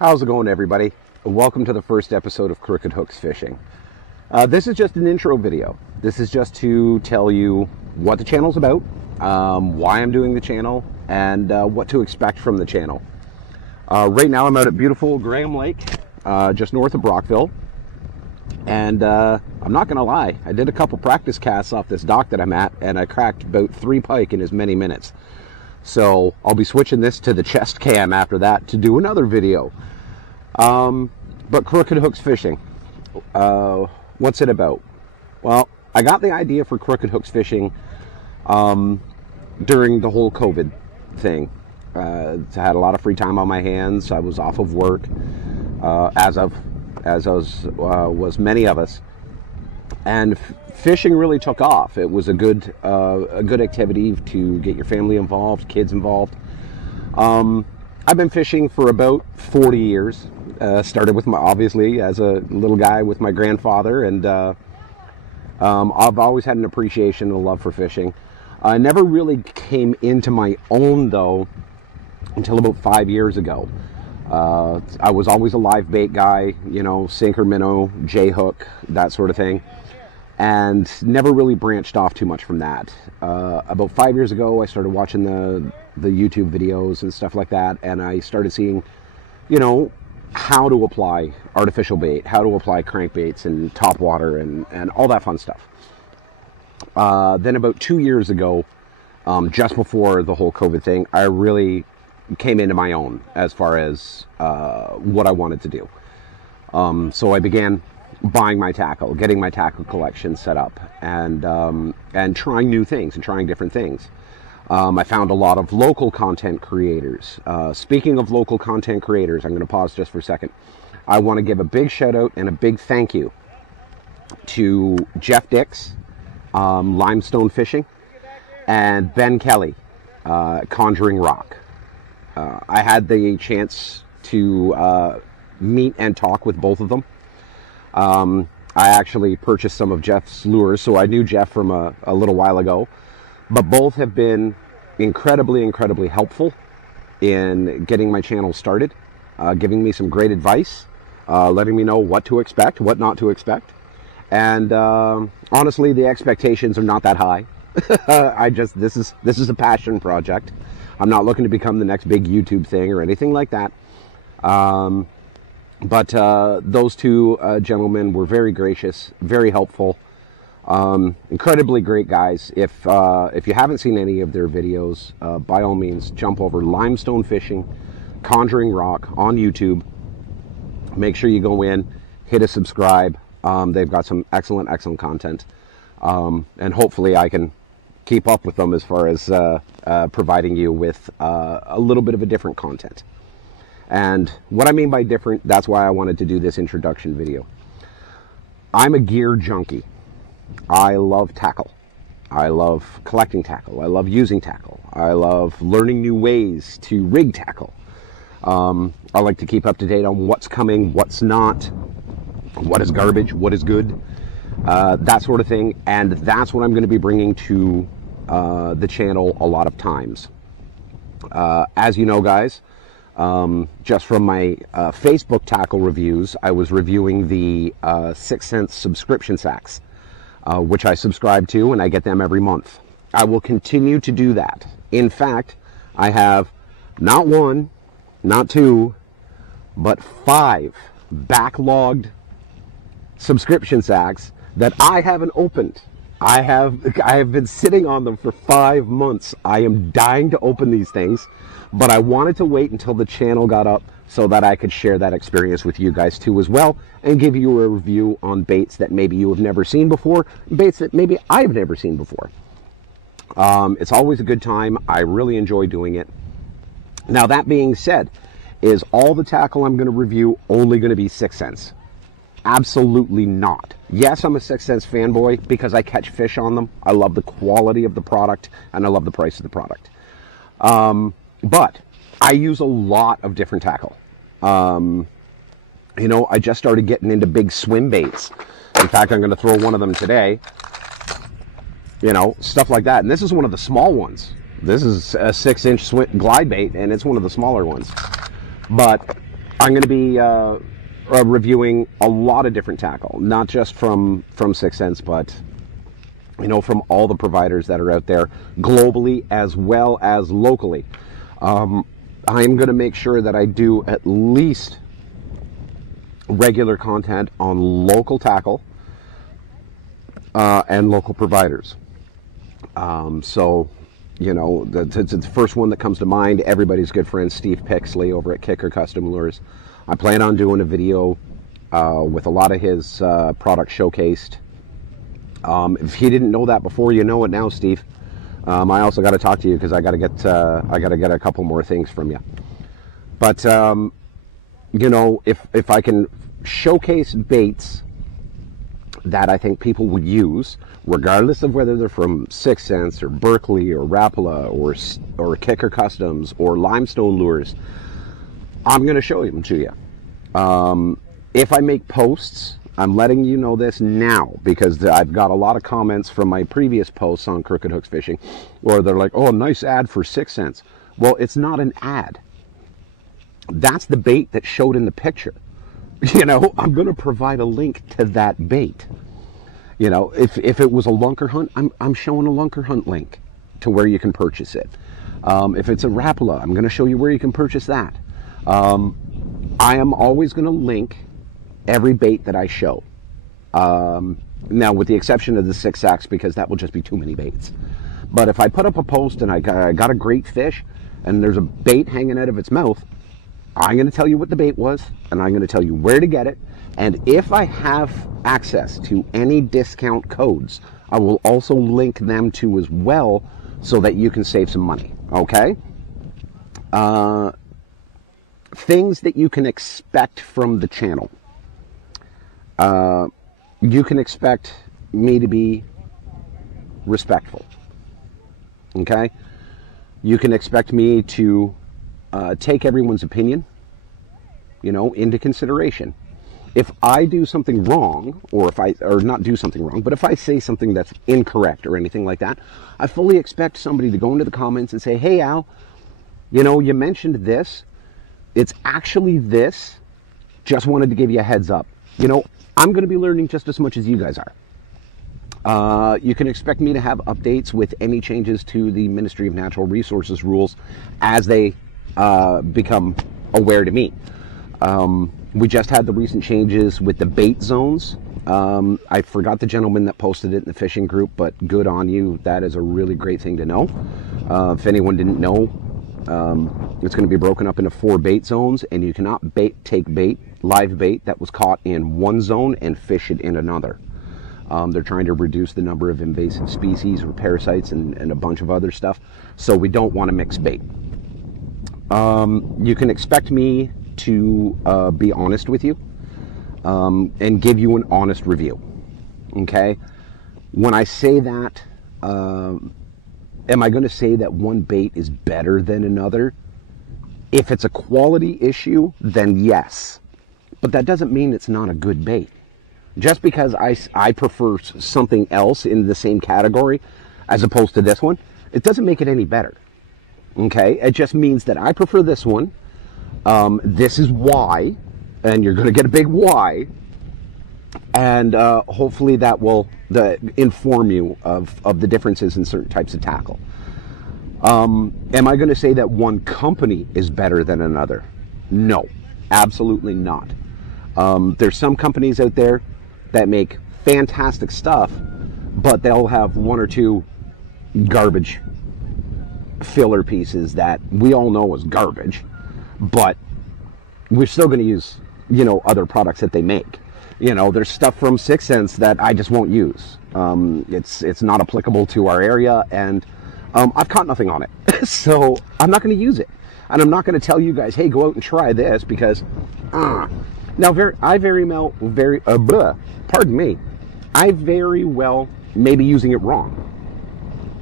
How's it going, everybody? Welcome to the first episode of Crooked Hooks Fishing. This is just an intro video. This is just to tell you what the channel's about, why I'm doing the channel, and what to expect from the channel. Right now I'm out at beautiful Graham Lake, just north of Brockville. And I'm not going to lie, I did a couple practice casts off this dock that I'm at, and I cracked about 3 pike in as many minutes. So I'll be switching this to the chest cam after that to do another video. But Crooked Hooks Fishing, what's it about? Well, I got the idea for Crooked Hooks Fishing during the whole COVID thing. I had a lot of free time on my hands. I was off of work, as was many of us, and fishing really took off. It was a good activity to get your family involved, kids involved. I've been fishing for about 40 years. Started with obviously as a little guy with my grandfather, and I've always had an appreciation and a love for fishing. I never really came into my own though until about 5 years ago. I was always a live bait guy, you know, sinker, minnow, J-hook, that sort of thing, and never really branched off too much from that. About 5 years ago, I started watching the YouTube videos and stuff like that, and I started seeing, you know, how to apply artificial bait, how to apply crankbaits and topwater and all that fun stuff. Then about 2 years ago, just before the whole COVID thing, I really came into my own as far as what I wanted to do. So I began buying my tackle, getting my tackle collection set up, and trying new things and trying different things. I found a lot of local content creators. Speaking of local content creators, I'm going to pause just for a second. I want to give a big shout out and a big thank you to Jeff Dix, Limestone Fishing, and Ben Kelly, Conjuring Rock. I had the chance to meet and talk with both of them. I actually purchased some of Jeff's lures, so I knew Jeff from a little while ago. But both have been incredibly helpful in getting my channel started, giving me some great advice, letting me know what to expect, what not to expect. And honestly, the expectations are not that high. This is a passion project. I'm not looking to become the next big YouTube thing or anything like that. But those two gentlemen were very gracious, very helpful. Incredibly great guys. If you haven't seen any of their videos, by all means, jump over Limestone Fishing, Conjuring Rock on YouTube. Make sure you go in, hit a subscribe. They've got some excellent content. And hopefully I can keep up with them as far as providing you with a little bit of a different content. And what I mean by different, that's why I wanted to do this introduction video. I'm a gear junkie. I love tackle. I love collecting tackle. I love using tackle. I love learning new ways to rig tackle. I like to keep up to date on what's coming, what's not, what is garbage, what is good, that sort of thing. And that's what I'm going to be bringing to the channel a lot of times. As you know, guys, just from my Facebook tackle reviews, I was reviewing the 6 Sense subscription sacks. Which I subscribe to, and I get them every month. I will continue to do that. In fact, I have not 1, not 2, but 5 backlogged subscription sacks that I haven't opened. I have been sitting on them for 5 months. I am dying to open these things, but I wanted to wait until the channel got up so that I could share that experience with you guys too as well, and give you a review on baits that maybe you have never seen before, baits that maybe I've never seen before. It's always a good time. I really enjoy doing it. Now, that being said, is all the tackle I'm going to review only going to be 6 Sense? Absolutely not. Yes, I'm a 6 Sense fanboy because I catch fish on them. I love the quality of the product, and I love the price of the product. But I use a lot of different tackle. You know, I just started getting into big swim baits. In fact, I'm going to throw one of them today. You know, stuff like that. And this is one of the small ones. This is a 6-inch glide bait, and it's one of the smaller ones. But I'm going to be reviewing a lot of different tackle, not just from 6 Sense, but from all the providers that are out there globally as well as locally. I'm going to make sure that I do at least regular content on local tackle and local providers. So, the first one that comes to mind, everybody's good friend Steve Pixley over at Kicker Custom Lures. I plan on doing a video with a lot of his products showcased. If he didn't know that before, you know it now, Steve. I also got to talk to you because I got to get a couple more things from you. But if I can showcase baits that I think people would use, regardless of whether they're from 6 Sense or Berkeley or Rapala or Kicker Customs or Limestone Lures, I'm going to show them to you. If I make posts, I'm letting you know this now because I've got a lot of comments from my previous posts on Crooked Hooks Fishing where they're like, oh, nice ad for 6 Sense. Well, it's not an ad. That's the bait that showed in the picture. I'm going to provide a link to that bait. If it was a lunker hunt, I'm showing a lunker hunt link to where you can purchase it. If it's a Rapala, I'm going to show you where you can purchase that. I am always going to link every bait that I show. Now, with the exception of the 6X, because that will just be too many baits. But if I put up a post and I got a great fish and there's a bait hanging out of its mouth, I'm going to tell you what the bait was, and I'm going to tell you where to get it. And if I have access to any discount codes, I will also link them to as well so that you can save some money. Okay? Things that you can expect from the channel. You can expect me to be respectful. Okay? You can expect me to take everyone's opinion, into consideration. If I do something wrong, or not do something wrong, but if I say something that's incorrect or anything like that, I fully expect somebody to go into the comments and say, hey, Al, you mentioned this. It's actually this. Just wanted to give you a heads up. I'm going to be learning just as much as you guys are. You can expect me to have updates with any changes to the Ministry of Natural Resources rules as they become aware to me. We just had the recent changes with the bait zones. I forgot the gentleman that posted it in the fishing group, but good on you. That is a really great thing to know. If anyone didn't know, it's going to be broken up into 4 bait zones, and you cannot take live bait that was caught in one zone and fish it in another. They're trying to reduce the number of invasive species or parasites and a bunch of other stuff, so we don't want to mix bait. You can expect me to be honest with you and give you an honest review. Okay? When I say that, am I going to say that one bait is better than another? If it's a quality issue, then yes. But that doesn't mean it's not a good bait. Just because I prefer something else in the same category as opposed to this one, it doesn't make it any better. Okay? It just means that I prefer this one. This is why, and you're going to get a big why, and hopefully that will inform you of the differences in certain types of tackle. Am I going to say that one company is better than another? No, absolutely not. There's some companies out there that make fantastic stuff, but they'll have 1 or 2 garbage filler pieces that we all know is garbage, but we're still going to use, other products that they make. There's stuff from 6 Sense that I just won't use. It's not applicable to our area, and I've caught nothing on it. So I'm not going to use it. And I'm not going to tell you guys, hey, go out and try this, because I very well may be using it wrong.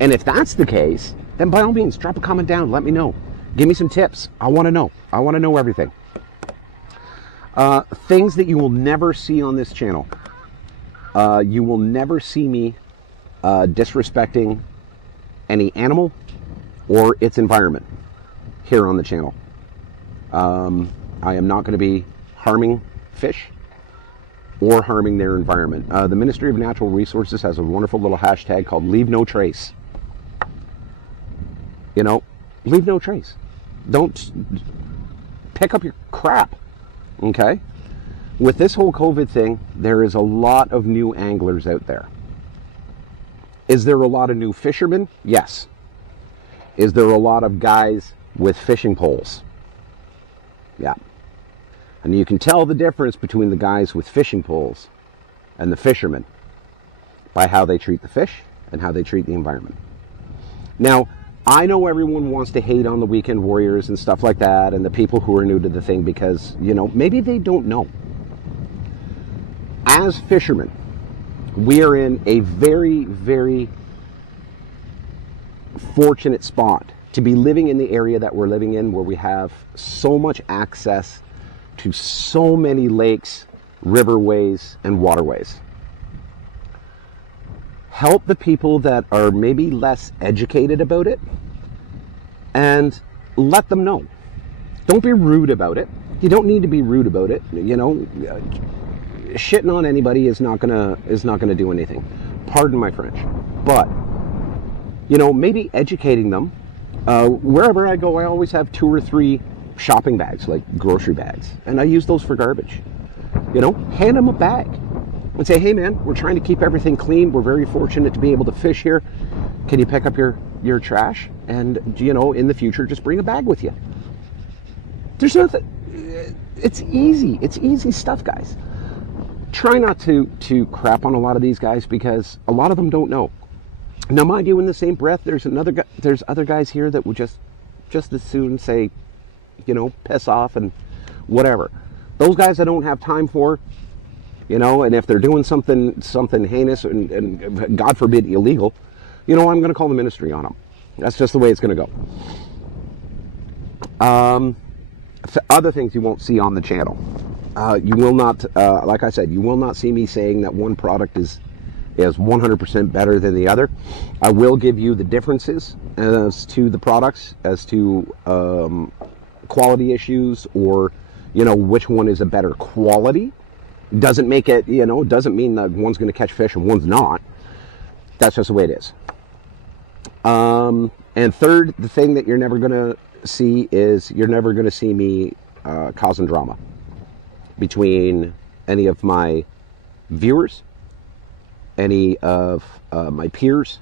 And if that's the case, then by all means, drop a comment down. Let me know. Give me some tips. I want to know. I want to know everything. Things that you will never see on this channel. You will never see me disrespecting any animal or its environment here on the channel. I am not going to be harming fish or harming their environment. The Ministry of Natural Resources has a wonderful little hashtag called Leave No Trace. You know, leave no trace. Don't pick up your crap, okay? With this whole COVID thing, there is a lot of new anglers out there. Is there a lot of new fishermen? Yes. Is there a lot of guys with fishing poles? Yeah. And you can tell the difference between the guys with fishing poles and the fishermen by how they treat the fish and how they treat the environment. Now, I know everyone wants to hate on the weekend warriors and stuff like that and the people who are new to the thing because, you know, maybe they don't know. As fishermen, we are in a very, very fortunate spot to be living in the area that we're living in, where we have so much access to so many lakes, riverways, and waterways. Help the people that are maybe less educated about it and let them know. Don't be rude about it. You don't need to be rude about it. You know, shitting on anybody is not gonna do anything. Pardon my French. But, you know, maybe educating them. Wherever I go, I always have 2 or 3 shopping bags, like grocery bags, and I use those for garbage. You know, hand them a bag and say, hey man, we're trying to keep everything clean. We're very fortunate to be able to fish here. Can you pick up your trash? And, you know, in the future, just bring a bag with you. There's nothing, it's easy. It's easy stuff, guys. Try not to crap on a lot of these guys because a lot of them don't know. Now, mind you, in the same breath, there's other guys here that would just as soon say, you know, piss off and whatever. Those guys I don't have time for. You know, and if they're doing something heinous and God forbid illegal, you know, I'm going to call the ministry on them. That's just the way it's going to go. Other things you won't see on the channel. You will not, like I said, you will not see me saying that one product is 100% better than the other. I will give you the differences as to the products, as to quality issues, or, you know, which one is a better quality. Doesn't make it, you know, doesn't mean that one's going to catch fish and one's not. That's just the way it is. And third, the thing that you're never going to see is you're never going to see me causing drama between any of my viewers, any of my peers,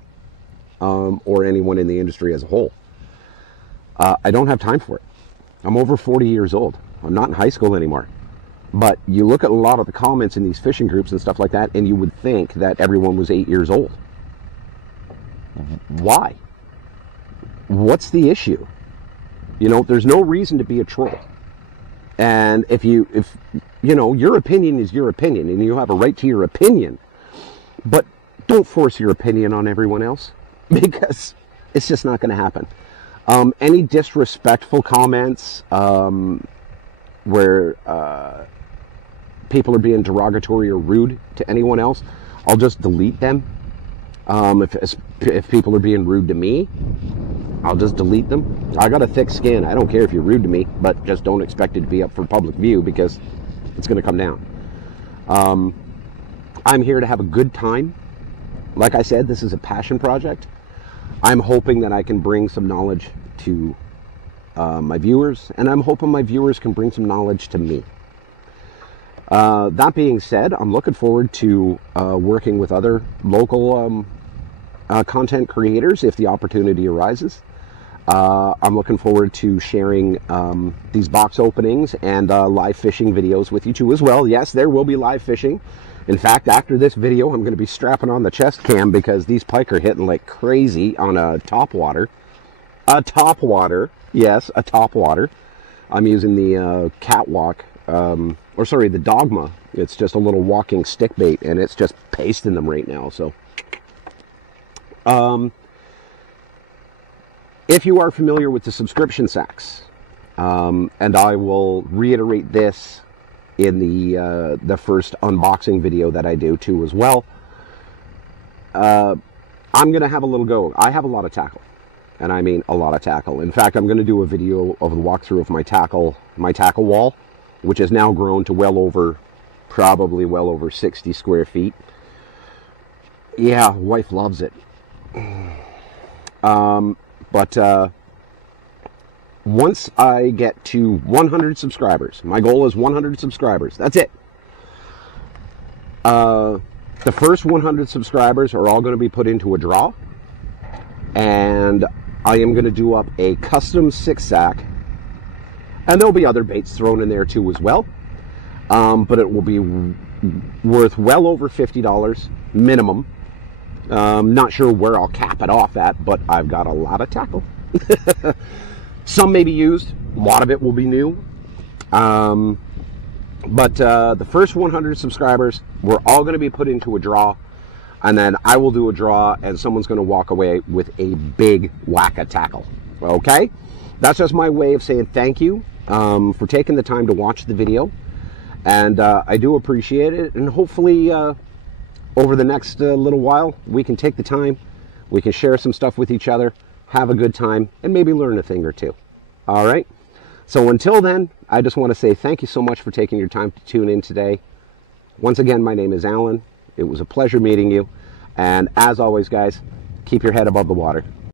or anyone in the industry as a whole. I don't have time for it. I'm over 40 years old. I'm not in high school anymore. But you look at a lot of the comments in these fishing groups and stuff like that, and you would think that everyone was 8 years old. Why? What's the issue? You know, there's no reason to be a troll. And if you know, your opinion is your opinion, and you have a right to your opinion, but don't force your opinion on everyone else, because it's just not going to happen. Any disrespectful comments, where people are being derogatory or rude to anyone else, I'll just delete them. If people are being rude to me, I'll just delete them. I got a thick skin. I don't care if you're rude to me, but just don't expect it to be up for public view because it's going to come down. I'm here to have a good time. Like I said, this is a passion project. I'm hoping that I can bring some knowledge to my viewers, and I'm hoping my viewers can bring some knowledge to me. That being said, I'm looking forward to working with other local content creators if the opportunity arises. I'm looking forward to sharing these box openings and live fishing videos with you too as well. Yes, there will be live fishing. In fact, after this video, I'm going to be strapping on the chest cam because these pike are hitting like crazy on a topwater. A topwater. Yes, a topwater. I'm using the catwalk, or sorry, the Dogma. It's just a little walking stick bait, and it's just pasting them right now. So, if you are familiar with the subscription sacks, and I will reiterate this in the first unboxing video that I do too as well, I'm going to have a little go. I have a lot of tackle. And I mean a lot of tackle. In fact, I'm going to do a video of the walkthrough of my tackle wall. which has now grown to probably well over 60 square feet. Yeah, wife loves it. But once I get to 100 subscribers, my goal is 100 subscribers. That's it. The first 100 subscribers are all going to be put into a draw, and I am going to do up a custom 6-sack, and there'll be other baits thrown in there too as well, but it will be worth well over $50 minimum. Not sure where I'll cap it off at, but I've got a lot of tackle. Some may be used, a lot of it will be new. But the first 100 subscribers, we're all going to be put into a draw, and then I will do a draw, and someone's going to walk away with a big whack of tackle. Okay? That's just my way of saying thank you for taking the time to watch the video, and I do appreciate it, and hopefully over the next little while, we can take the time, we can share some stuff with each other, have a good time, and maybe learn a thing or two. All right? So until then, I just want to say thank you so much for taking your time to tune in today. Once again, my name is Alan. It was a pleasure meeting you. And as always, guys, keep your head above the water.